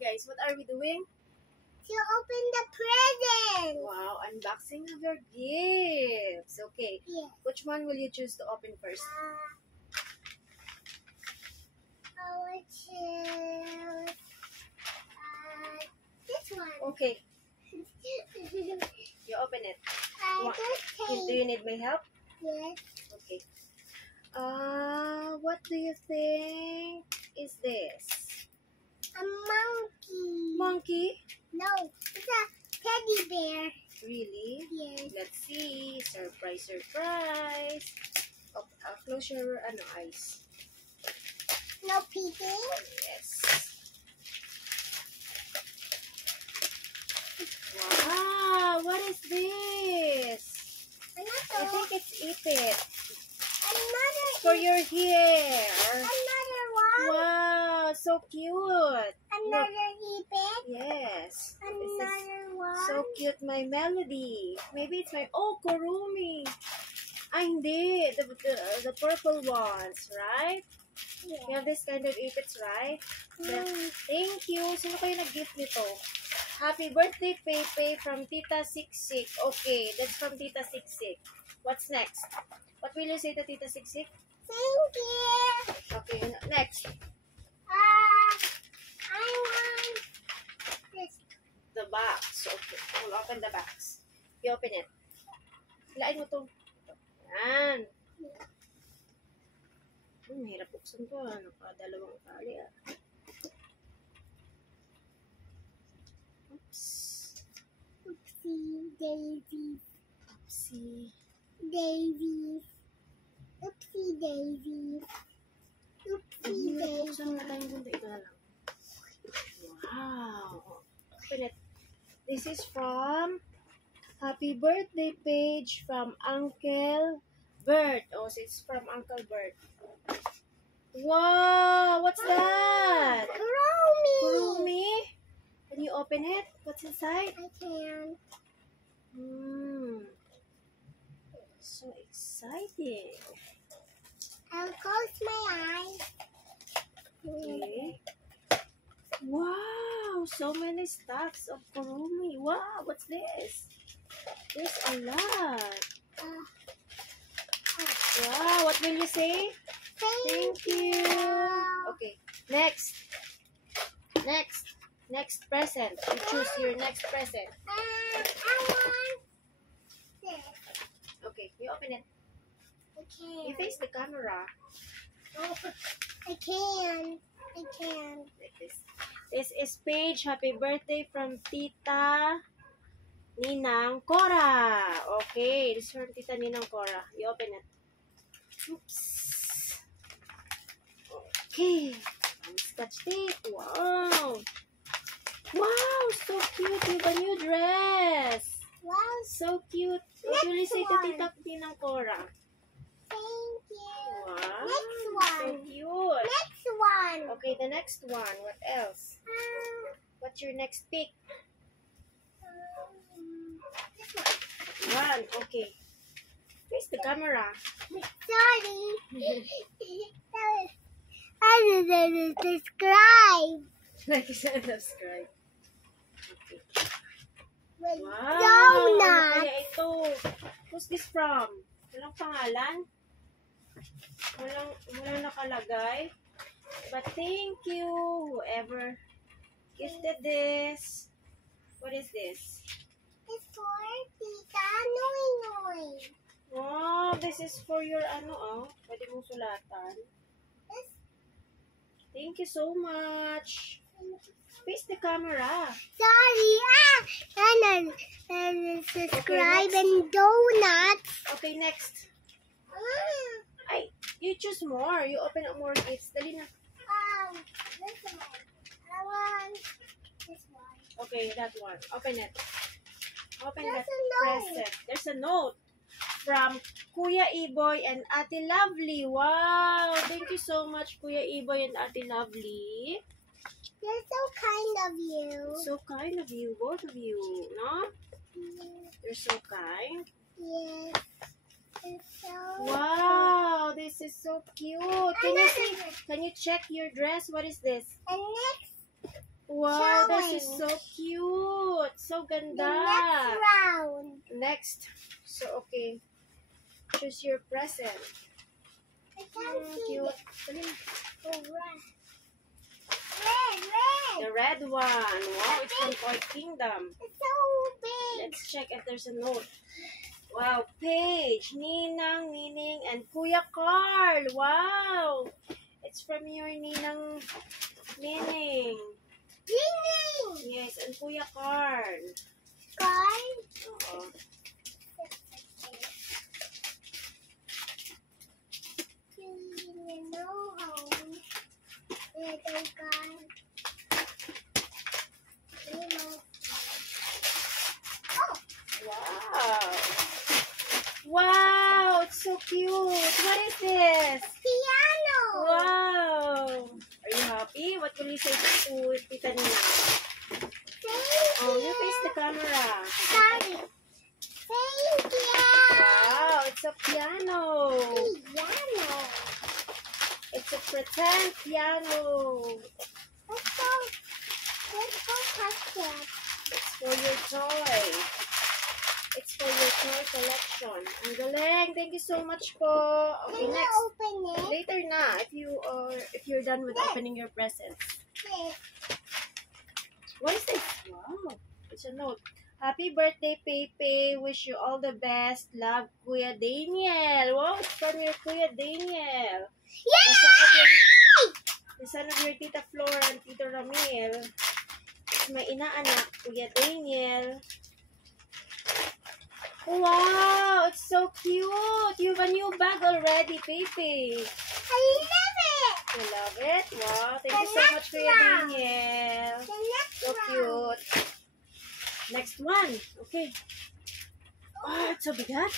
guys, what are we doing? To open the present. Wow, unboxing of your gifts. Okay. Yes. Which one will you choose to open first? I will choose this one. Okay, you open it. I just Do you need my help? Yes. Okay. What do you think is this? A monkey. Monkey? No, it's a teddy bear. Really? Yes. Let's see. Surprise, surprise. Oh, close your eyes. No peeking. Yes. Wow, what is this? I think it's Ipit. For your hair. Another one. Wow, so cute. Another Ipit. Yes. This is Another one. so cute, my Melody. Maybe it's my, Kurumi. Hindi. The purple ones, right? Yeah. You have this kind of Ipits, right? Thank you. Sino kayo nag-gift nito? Happy birthday, Pepe, from Tita Siksik. Okay, that's from Tita Siksik. What's next? What will you say to Tita Siksik? Thank you. Okay, next. I want this. The box. Okay, we'll open the box. You open it. Hilain mo to. Yan. Hirap buksan to. Nakadalawang tali. Oops. Oopsie daisies. Oopsie. Daisies. Oopsie daisies. Oopsie daisies. Buksan na tayo dito. Ito na lang. Wow. Open it. This is from Happy Birthday page from Uncle Bert. Oh, so it's from Uncle Bert. Wow, what's that? Kurumi. Kurumi? Can you open it? What's inside? I can. So exciting. I'll close my eyes. Okay. Wow, so many stacks of Kurumi. Wow, what's this? There's a lot. Wow, what will you say? Thank you. Okay, next present. You choose your next present. I want this. Okay, you open it. I can. You face the camera. I can. Like this. This is Paige. Happy birthday from Tita Ninang Cora. Okay, this is from Tita Ninang Cora. You open it. Oops. Okay. Scotch tape. Wow. Wow, so cute. You have a new dress. Wow. So cute. What will you say to Tita Ninang Cora? Thank you. Wow. Next So one. cute. Next one. Okay, the next one. What else? What's your next pick? This one. One. Okay. Face the camera. Sorry. I didn't subscribe. Like you said, subscribe. Okay. With Wow. donut. Ano kaya ito? Who's this from? Walang pangalan? Walang nakalagay? But thank you, whoever gifted this. What is this? It's for Tita Noy Noy. Oh, this is for your pwede mong sulatan. This. Thank you so much. Face the camera. Sorry. And subscribe Okay, and donuts. Okay, next. Ay, you choose more. You open up more gifts. Dali na. This one. I want this one. Okay, that one. Open it. Open There's that a note. present. There's a note from Kuya Iboy and Ate Lovely. Wow! Thank you so much, Kuya Iboy and Ate Lovely. You're so kind of you. So kind of you, both of you, no? You're so kind. Yes. It's so Wow, this is so cute. Can you see? Can you check your dress? What is this? And next, Wow, this is Challenge. so cute. So The ganda. next round. Next. So, okay. Choose your present. I can't see Cute. it. Dali na. Oh, red. Red. The red one. Wow, it's from Toy Kingdom. It's so big. Let's check if there's a note. Wow, Paige, Ninang, Nining, and Kuya Carl. Wow. It's from your Ninang, Nining. Ding. Yes, and Kuya Carl. Guys. Oo. No home. Little guy. Oh, Wow. Wow, it's so cute. What is this? piano. Wow. Are you happy? What will you say to Tita Nina? Thank Oh, you you. face the camera. Sorry. Thank you. Wow, it's a piano. Piano. It's a pretend piano. Let's go touch it. It's for your toy. It's for your toy collection. Ang galing. Thank you so much po. Okay, Can you next. open it? Later na, if you're done with opening your presents. Yes. What is this? Wow. It's a note. Happy birthday, Pepe. Wish you all the best. Love, Kuya Daniel. Wow, it's from your Kuya Daniel. The son of your Tita Flora and Tito Ramil. It's my inaanak, Kuya Daniel. Wow, it's so cute. You have a new bag already, Pepe. I love it. You love it? Wow, thank you The so much, next Kuya one. Daniel. The next So one. cute. Next one. Okay. Oh, it's so bigat.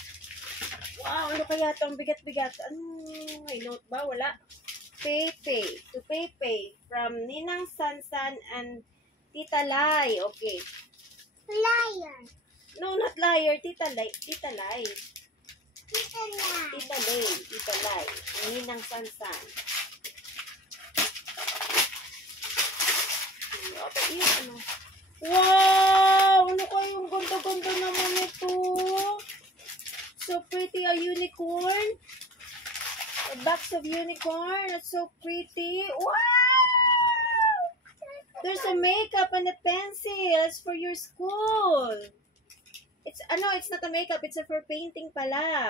Wow, ano kaya itong bigat-bigat? May note ba? Wala. Pepe. To Pepe. From Ninang Sansan and Tita Lai. Okay. Liar. No, not liar. Tita Lai. Tita Lai. Tita Lai. Tita Lai. Tita Lai. Ninang Sansan. Ano? Wow! Ano kayong ganda-ganda naman ito? So pretty, a unicorn. A box of unicorn. That's so pretty. Wow! There's a makeup and a pencil. It's for your school. It's not a makeup. It's for painting pala.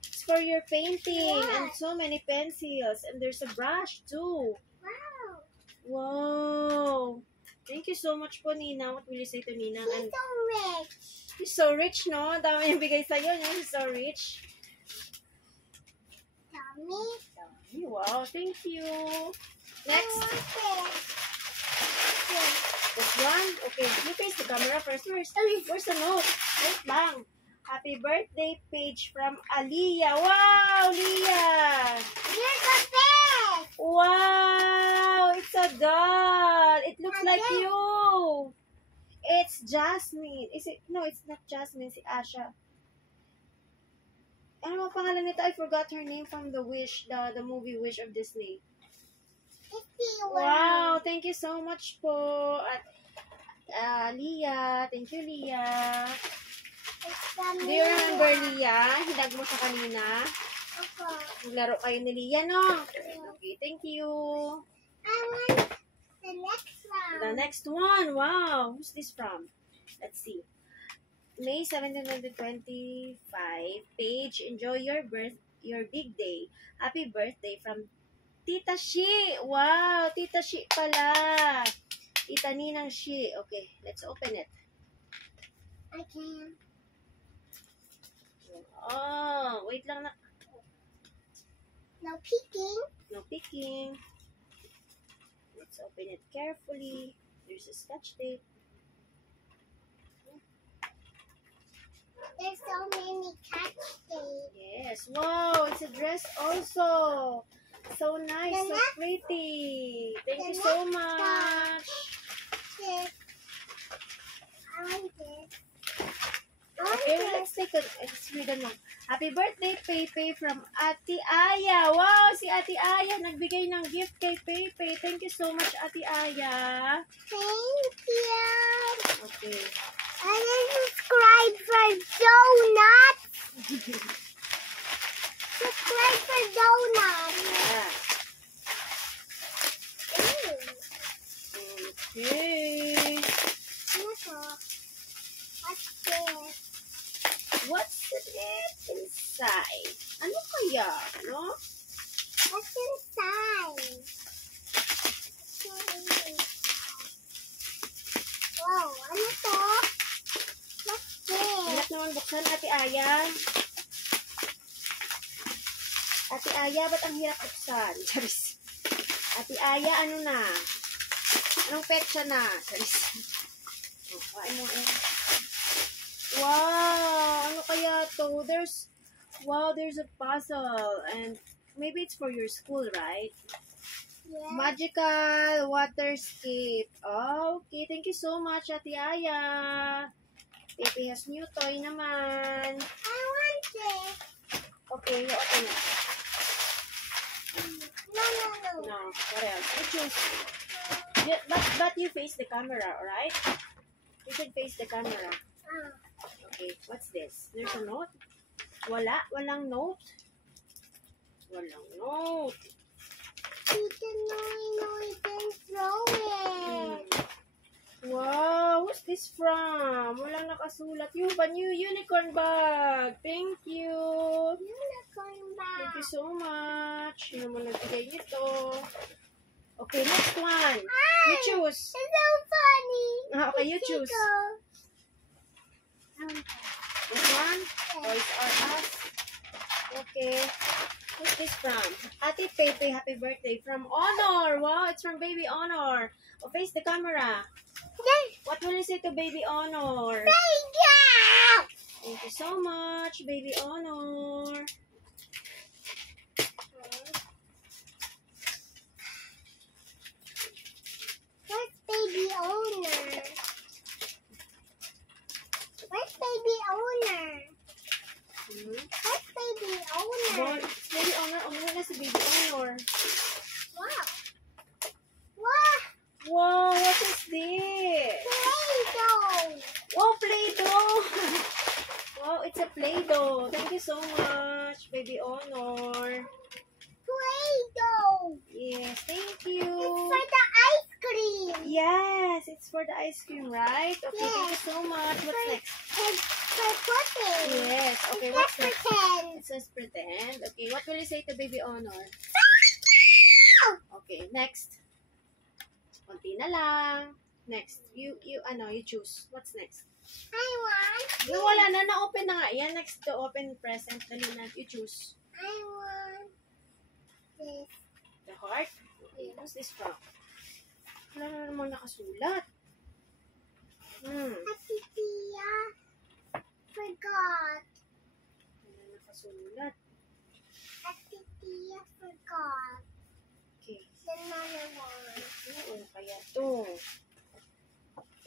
It's for your painting. And so many pencils. And there's a brush too. Wow. Wow! Thank you so much po, Nina. What will you say to Nina? He's And so rich. he's so rich, no? Ang dami yung bigay sa'yo, no? He's so rich. Tommy. Wow, thank you. I Next, want it. this one. Okay, you face the camera first. Where's the note? Wait lang. Happy birthday page from Aliyah. Wow, Leah! You're the best. Wow! It's a doll. It looks like Again. you. It's Jasmine. Is it? No, it's not Jasmine. Si Asha. Ano ang pangalan nito? I forgot her name from the movie Wish of Disney. It's the Wow! Thank you so much po. At Leah. Thank you, Leah. Do you remember Leah? Hinag mo siya kanina. Naglaro kayo ni Leah, no? Okay, thank you. I want the next one. The next one. Wow. Who's this from? Let's see. May 17, 2025. Page, enjoy your big day. Happy birthday from Tita Shi. Wow, Tita Shi pala. Tita Ninang Shi. Okay, let's open it. I can. Oh, wait lang na. No peeking. No picking. Let's open it carefully. There's a scotch tape. There's so many catch things. Yes. Wow, it's a dress also. So nice, The so next- pretty. Thank the you so next much. This. I want this. I want Okay, this. let's take unicorn. Let's read them. Happy birthday, Pepe, from Ate Aya. Wow, si Ate Aya nagbigay ng gift kay Pepe. Thank you so much, Ate Aya. Thank you. Okay. And then subscribe for donuts. Subscribe for donuts. Yeah. Okay. Ano to? What's this? What's it inside? Ano kaya? No? What's inside? Wow, ano to? What's this? Anak naman buksan, Ate Aya. Ate Aya, ba't ang hirap buksan? Charis. Ate Aya, ano na? Anong petsa na? Charis. Oh, kain mo eh. Wow! Ano kaya to? There's a puzzle. And maybe it's for your school, right? Yeah. Magical waterscape. Oh, okay. Thank you so much, Ate Aya. Pepe has new toy naman. I want this. Okay, you open it. No. No, what else? You choose. Yeah, but you face the camera, alright? You should face the camera. Okay, what's this? There's a note? Walang note? Walang note. Tita Noy can throw it. Wow, what's this from? Walang nakasulat. Yung ba new unicorn bag? Thank you. Unicorn bag. Thank you so much. Sino mo nagbigay nito? Okay, next one. You choose. It's so funny. Okay, you choose. Tickle. This one? Toys R Us. Okay. What's this from? Ate Pepe, happy birthday. From Honor. Wow, it's from Baby Honor. Oh, face the camera. What will you say to Baby Honor? Thank you. Thank you so much, Baby Honor. Where's Baby Owner? Where's Baby Owner? Where's Baby Owner? Bon, Baby Honor, umuwi na si Baby Honor. Wow. Wow. Wow, what is this? Play-Doh. Wow, Play-Doh. Wow, it's a Play-Doh. Thank you so much, Baby Honor. Play-Doh. Yes, thank It's you. for the ice cream. Yes, it's for the ice cream, right? Okay, thank you Yes. so much. What's next? It's for pudding. Yes, okay, Let's what's next? pretend. It says pretend. Okay, what will you say to Baby Honor? Okay, next. Konti na lang. Next. You choose. What's next? I want. Yung wala na, na-open na nga. Yan, next to open present. Dali na, you choose. I want this. The heart? Okay, what's this from? Wala na naman nakasulat. Ate Tia forgot. Wala na nakasulat. Ate Tia forgot. Okay. Another one. Oo, kaya to.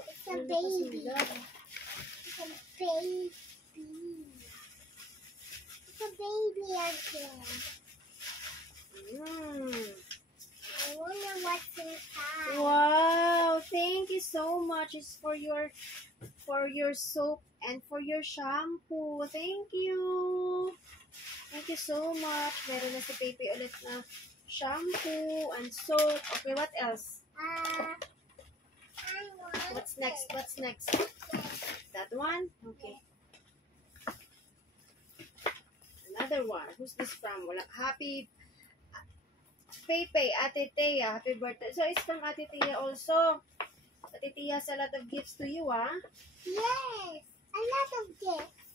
It's a Wala baby. nakasulat. It's a baby. It's a baby again. I wonder what's inside. Wow, thank you so much. It's for your soap and for your shampoo. Thank you. Thank you so much. Meron na si Pepe ulit na shampoo and soap. Okay, what else? I want What's next? this. What's next? That one? Okay. Another one. Who's this from? Walang happy Pepe, Ate Thea, happy birthday. So it's from Ate Thea also. Ate Thea has a lot of gifts to you, ah. Yes, a lot of gifts.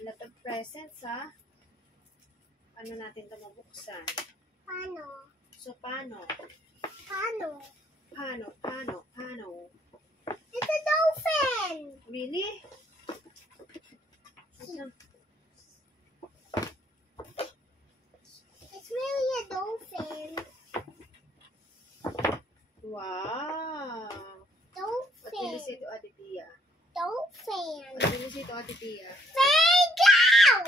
A lot of presents, ha. Paano natin ito mabuksan? Paano? So, paano? Paano? Paano? It's a dolphin. Really? Ito. It's really a dolphin. Wow. What will you say Dolphin. to Ate Thea? Dolphin. What will you say to Ate Thea? Thank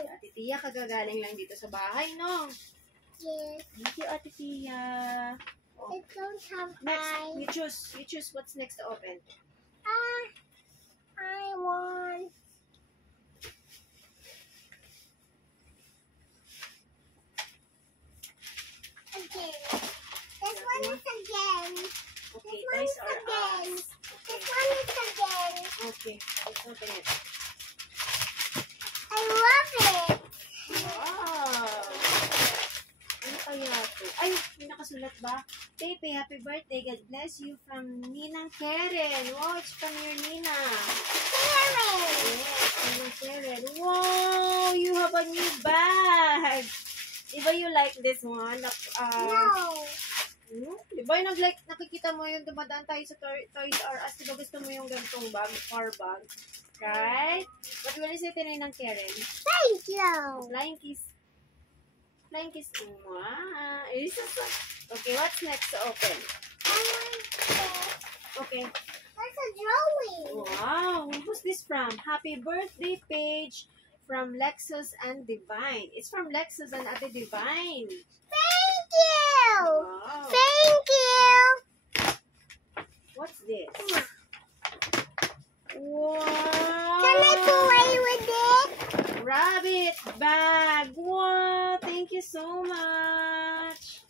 Ate Tia, kagagaling lang dito sa bahay, no? Yes. Thank you, Ate Tia. Oh. I don't have Next, eyes. you choose. You choose what's next to open. I want. Again. This one is again. Okay, This one Toys is R again. Us. This one is again. Okay, let's open it. I love it. Wow! Ano kaya ito? Ay, may nakasulat ba? Pepe, happy birthday. God bless you from Ninang Karen. Wow, it's from your Nina. Karen. Yes, Ninang Karen. Wow, you have a new bag. Diba you like this one? No. Diba yung nakikita mo yung dumadaan tayo sa Toys R Us? Diba gusto mo yung gantong bag, car bag? Right? What will you say to Ninang Karen? Thank you. Flying kiss. Flying kiss. Wow. Okay, what's next to open? I want this. Okay. That's a drawing. Wow. Who's this from? Happy birthday page from Lexus and Divine. It's from Lexus and Ate Divine. Thank you. Wow. Thank you. What's this? Wow. Can I play with it? Rabbit bag. Wow. Thank you so much.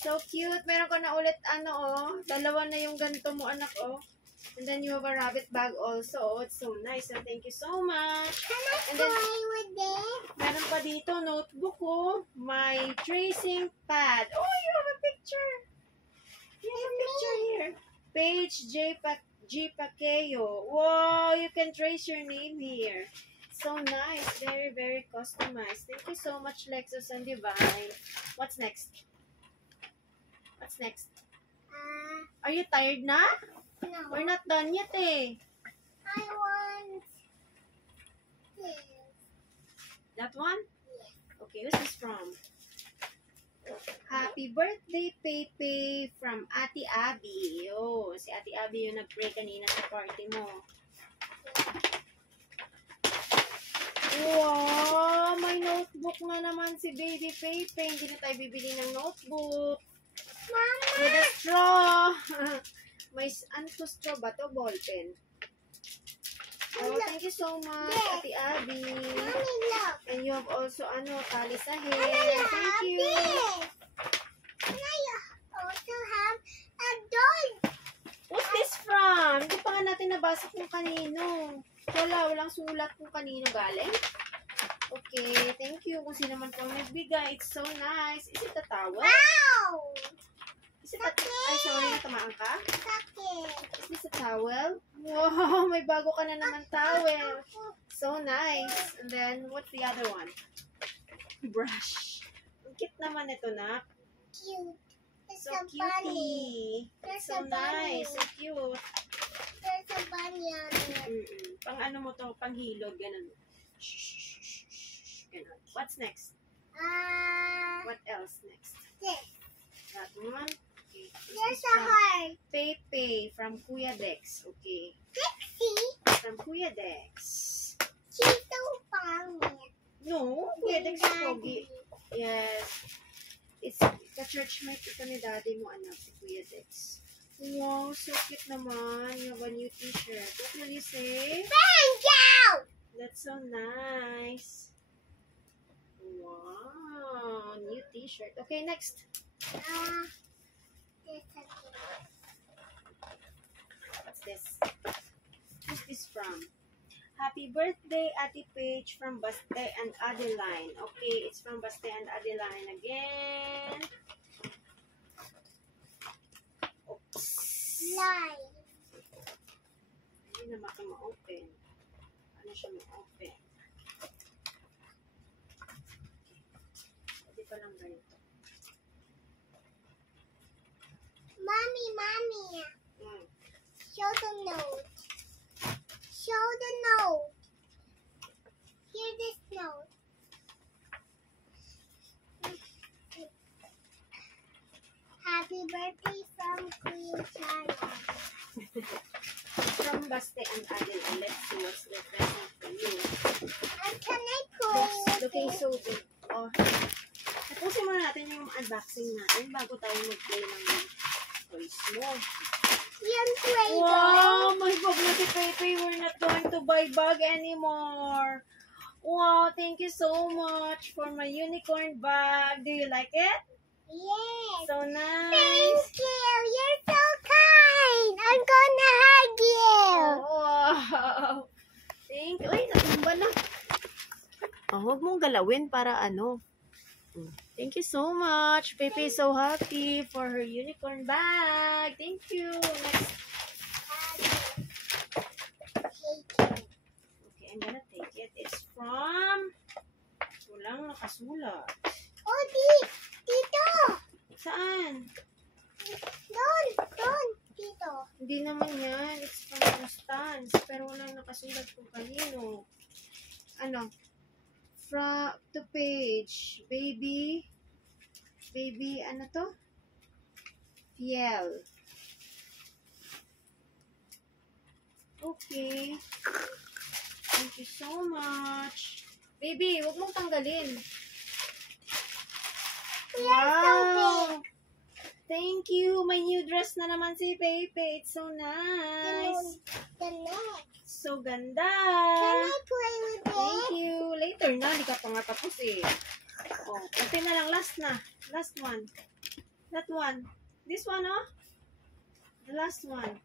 So cute. Meron ka na ulit dalawa na yung ganito mo anak And then you have a rabbit bag also. Oh, it's so nice. So thank you so much. Can I And then, play with it? meron pa dito notebook My tracing pad. Oh, you have a picture. You have a picture here. Page G. Paqueo. Wow, you can trace your name here. So nice. Very, very customized. Thank you so much, Lexus and Divine. What's next? What's next? Are you tired na? No. We're not done yet I want this. That one? Okay, who's this from? Happy birthday, Pepe, from Ate Abby. Oh, si Ate Abby yung nag-pray kanina sa party mo. Wow, may notebook na naman si Baby Pepe. Hindi na tayo bibili ng notebook. Mama. With a straw. May, ano to straw ba to? Ball pen. Oh, thank you so much, Ate Abby. Mommy, look. And you have also, tali sa And hair. I Thank have you. this. And I also have a dog. What's this from? Hindi pa nga natin nabasa kung kanino. Walang sulat kung kanino galing. Okay, thank you. Kung sino man po ang nagbigay. It's so nice. Is it a towel? Ow! Is it ay, sorry, natamaan ka? Sakit. Is this a towel? Wow, may bago ka na naman towel. So nice. And then, what's the other one? Brush. Ang cute naman ito, na. Cute. It's So a bunny. cutie. There's So a bunny. nice. So cute. There's a bunny on it. Pang ano mo to, pang hilod, ganun. Ganun. What's next? What else next? This. That one? Okay. There's a heart. Pepe from Kuya Dex. Okay. Dixie. From Kuya Dex. She's so funny. No, Kuya Dex is pogi. Yes. It's ka-churchmate ito ni daddy mo, anak, si Kuya Dex. Wow, so cute naman. You have a new t-shirt. What will you say? Thank you. That's so nice. Wow, new t-shirt. Okay, next. This again. What's this? Who's this from? Happy birthday, Ate Paige from Baste and Adeline. Okay, it's from Baste and Adeline again. Oops. Live. Hindi na ma-open. Ano siya ma-open? Hindi pa lang ganito. Mommy. Show the note. Show the note. Hear this note. Happy birthday from Queen China. From Baste and Adeline. Let's see what's the present for you. And can I play so big. Oh. Tapusin muna natin yung unboxing natin bago tayo mag-play ng toys mo. Yung Play-Doh. Wow, my bag na si Pepe. We're not going to buy bag anymore. Wow, thank you so much for my unicorn bag. Do you like it? Yes. So nice. Thank you. You're so kind. I'm gonna hug you. Wow. Thank you. Uy, natumba na. Oh, huwag mong galawin para ano. Thank you so much. Pepe is so happy for her unicorn bag. Thank you. Next. Okay, I'm gonna take it. It's from... Walang nakasulat. Oh, dito. Saan? Doon. Dito. Hindi naman yan. It's from Constance. Pero walang nakasulat kung kanino. Ano? From the page. Baby, ano to? Fiel. Okay. Thank you so much. Baby, huwag mong tanggalin. Wow! Thank you! My new dress na naman si Pepe. It's so nice. The next. So ganda. Can I play with it? Thank you. Later na. Hindi ka pa nga tapos eh. Oh, konti na lang. Last na. Last one. That one. This one, oh. The last one.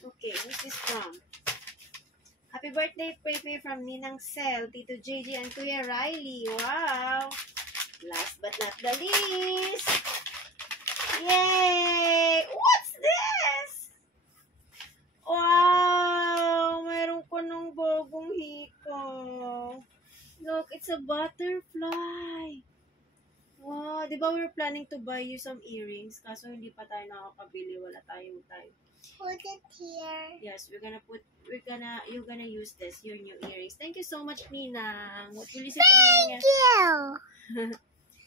Okay, what's this from? Happy birthday, Pepe, from Ninang Sel, Tito JJ, and Kuya Riley. Wow! Last but not the least. Yay! What's this? Wow! Mayroon ko ng bogong hiko. Look, it's a butterfly. Wow! Di ba we were planning to buy you some earrings? Kaso hindi pa tayo nakakabili. Wala tayong time. Put it here. Yes, you're gonna use this, your new earrings. Thank you so much, Ninang. What will you say to Ninang? Thank you.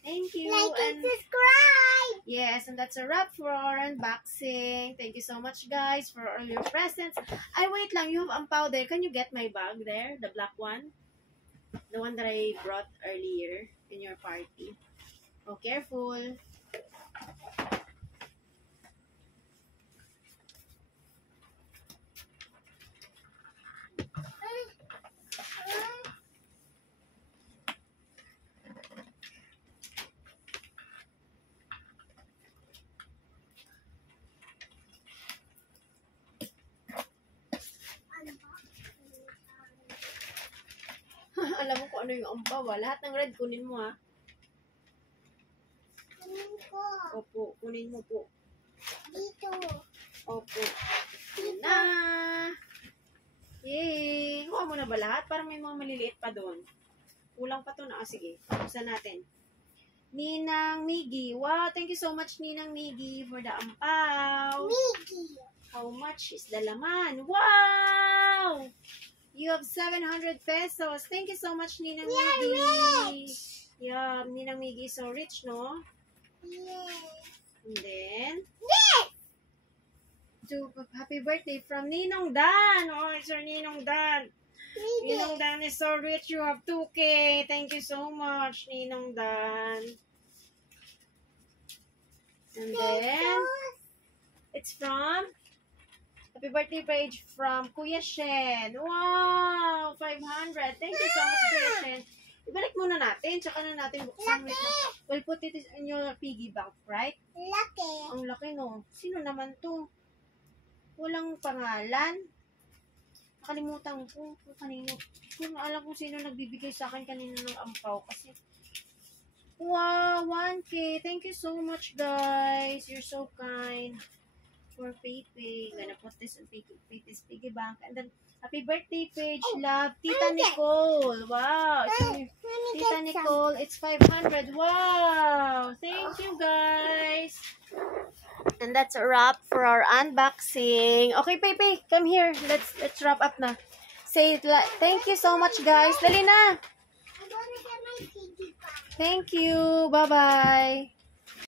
Thank you. Like and And subscribe. yes, and that's a wrap for our unboxing. Thank you so much, guys, for all your presents. Ay, wait lang. You have powder. Can you get my bag there? The black one? The one that I brought earlier in your party. Oh, careful. Alam mo kung ano yung ampaw, ah. Lahat ng red, kunin mo, ha. Kunin ko. Opo, kunin mo po. Dito. Opo. Yun na. Yay! Kuha mo na ba lahat? Parang may mga maliliit pa doon. Kulang pa to na. Sige, buksan natin. Ninang Miggy. Wow, thank you so much, Ninang Miggy, for the ampaw. Mickey. How much is the laman? Wow! You have 700 pesos. Thank you so much, Ninang We are Miggy. rich. Yeah, Ninang Miggy is so rich, no? Yes. And then, Yes. to happy birthday from Ninong Dan. Oh, it's your Ninong Dan. Ninong Dan is so rich. You have 2K. Thank you so much, Ninong Dan. And then, it's from happy birthday page from Kuya Shen. Wow! 500. Thank you so much, Kuya Shen. Ibalik muna natin. Tsaka na natin buksan. Wait lang. We'll put it in your piggy bank, right? Lucky. Ang laki, no? Sino naman to? Walang pangalan. Nakalimutan ko kung kanino. Kung alam kung sino nagbibigay sa akin kanina ng ampaw. Kasi, wow! 1K. Thank you so much, guys. You're so kind. For Pepe. Gonna put this in Pepe's piggy bank. And then, happy birthday page, love. Tita Nicole. Wow. It's your, Tita Nicole, it's 500. Wow. Thank you, guys. And that's a wrap for our unboxing. Okay, Pepe, come here. Let's wrap up na. Say thank you so much, guys. Dali na. I'm gonna get my piggy bank. Thank you. Bye-bye.